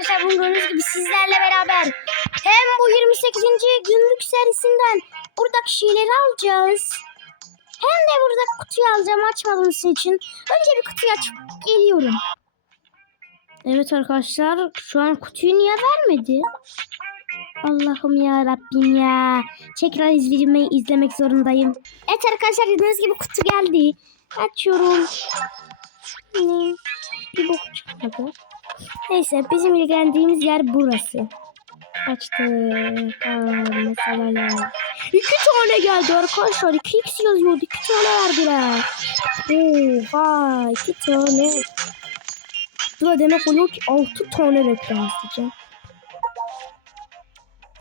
arkadaşlar bugün gördüğünüz gibi sizlerle beraber hem bu 28. günlük serisinden buradaki şeyleri alacağız. Hem de burada kutuyu alacağım açmadığım sizin için. Önce bir kutuyu açıp geliyorum. Evet arkadaşlar şu an kutuyu niye vermedi? Allah'ım ya Rabbim ya. Tekrar izlemeyi izlemek zorundayım. Evet arkadaşlar gördüğünüz gibi kutu geldi. Açıyorum. Ne? Bir bok çıkmadı. Neyse bizim ilgilendiğimiz yer burası. Açtık. Aa, mesela. İki tane geldi arkadaşlar. 2x yazıyordu. İki tane verdiler. Oha iki tane. Bu da demek oluyor ki 6 tane reklam isteyeceğim.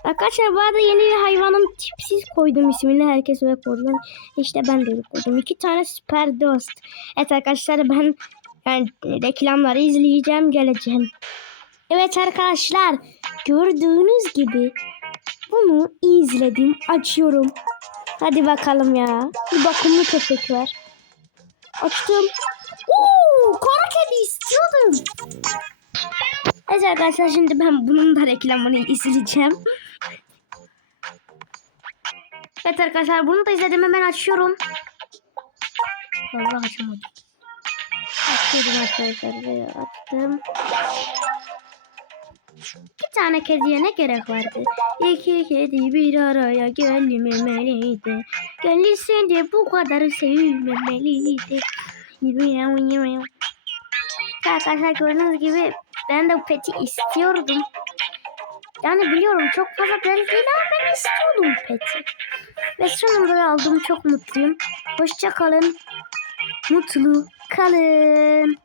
Arkadaşlar bu arada yeni bir hayvanın tipsiz koydum ismini. Herkes öyle koydu. İşte ben de öyle koydum. İki tane süper dost. Evet arkadaşlar ben yani reklamları izleyeceğim geleceğim. Evet arkadaşlar gördüğünüz gibi bunu izledim açıyorum. Hadi bakalım ya. Bir bakımlı köpek var. Açtım. Oo, kara kedi istiyordum. Evet arkadaşlar şimdi ben bunun da reklamını izleyeceğim. Evet arkadaşlar bunu da izledim hemen açıyorum. Vallahi açamadım. Açıyorum arkadaşlar ve açtım. İki tane kediye ne gerek vardı? İki kedi bir araya gelmemeliydi. Gelirse de bu kadar sevmemeliydi. Arkadaşlar gördüğünüz gibi ben de bu peti istiyordum. Yani biliyorum çok fazla deli değil ama ben istiyordum peti. Ve sonunda da aldım çok mutluyum. Hoşça kalın. Mutlu kalın.